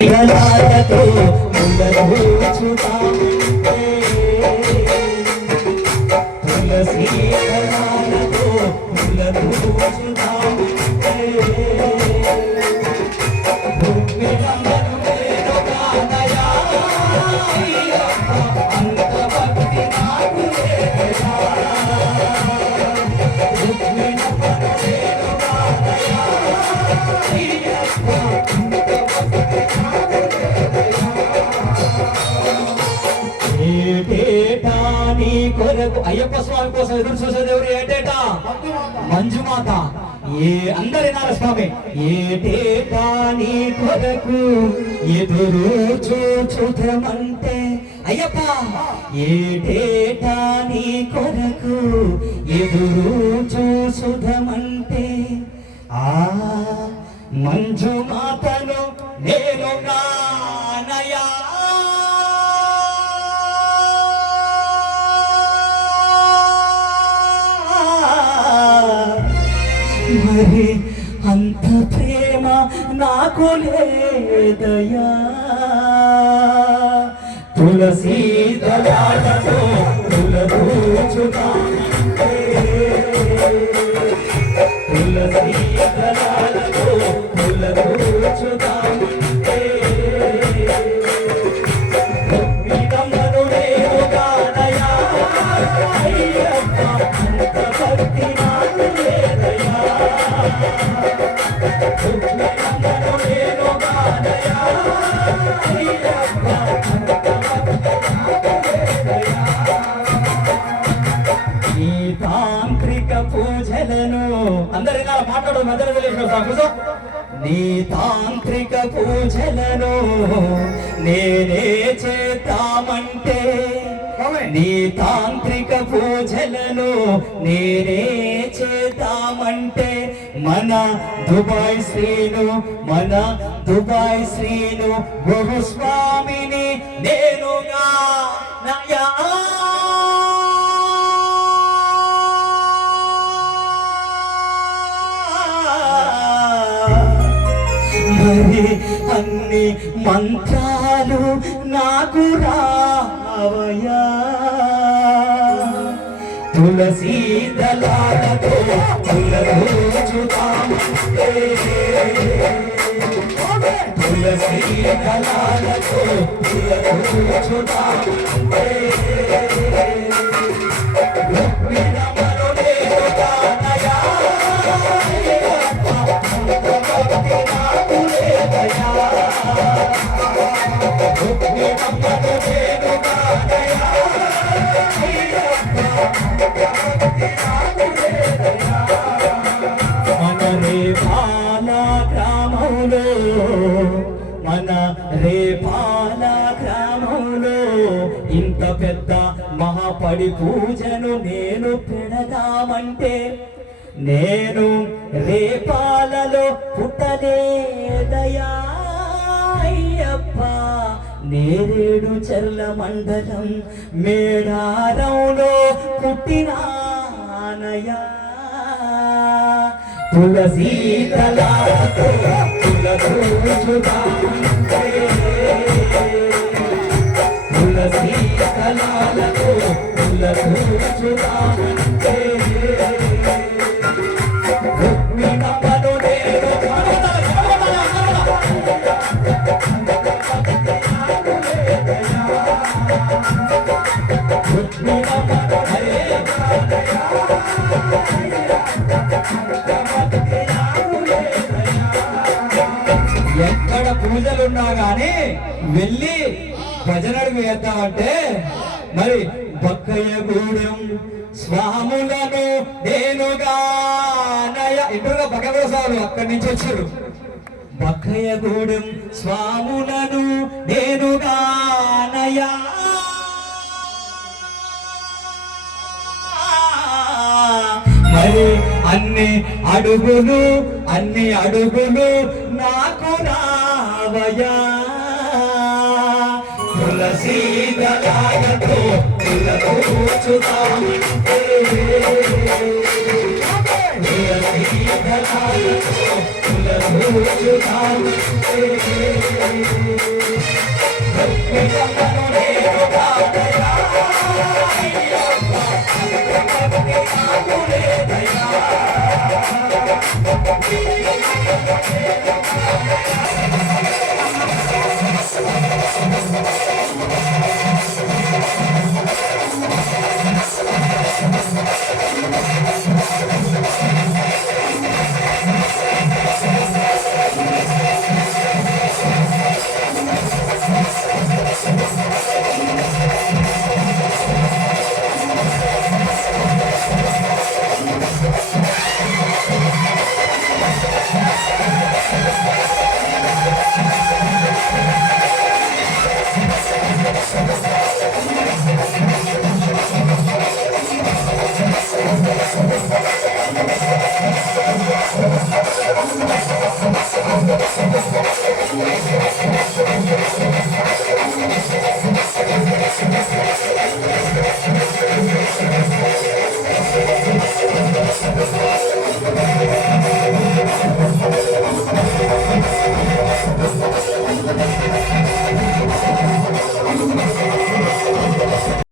గలాలతో ములదూచుతామంటే నీ కొరకు అయ్యప్ప స్వామి కోసం ఎదురు చూసేది ఎవరు? ఏటేటా మంజుమాత. ఏ అందరి నాల స్వామి ఏటేటా నీ కొరకు ఎదురు చూచుదమంటే అయ్యప్ప ఏటేటా నీ కొరకు ఎదురు చూసుదమంటే ఆ మంజుమాతను నేను అంత ప్రేమ నాకు లేదయా తులసి దళాలతో తులదూచుతాను నీ తాంత్రిక పూజలను నేనే చేద్దామంటే నీ తాంత్రిక పూజలను నేనే చేద్దామంటే మన దుబాయ్ శ్రీను మన దుబాయ్ శ్రీను గురుస్వామిని నేనుగా నయా అన్ని మంత్రాలు నాకు రావయా తులసీ దళాలతో తులసీ దళాలతో తులదూచుతామంటే మహాపడి పూజను నేను పెడదామంటే నేను రేపాలలో పుట్టలేదయా అయ్యప్ప. నేరేడు చర్ల మండలం మేడారంలో పుట్టినానయా తులసీ దళాలతో వెళ్ళి భజనలు వేద్దామంటే మరి బక్కయ్య గూడెం స్వాములను నేనుగా నయ భగవత స్వాములు అక్కడి నుంచి వచ్చారు. బక్కయ్య గూడెం స్వాములను నేనుగా నయా మరి అన్ని అడుగులు అన్ని అడుగులు నాకు రావయా తులసి దళాలతో తులదూచుతామంటే తులసి దళాలతో Thank Gracias.